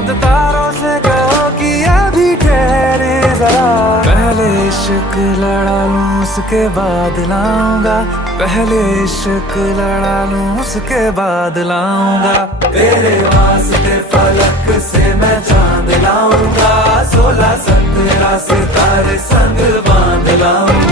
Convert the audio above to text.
चांद तारों से कहो कि अभी ठहरे जरा। पहले इश्क लड़ा लूं उसके बाद लाऊंगा, पहले इश्क लड़ा लूं उसके बाद लाऊंगा। तेरे वास्ते फलक से मैं चांद लाऊंगा, 16 17 सितारे संग बांध लाऊंगा।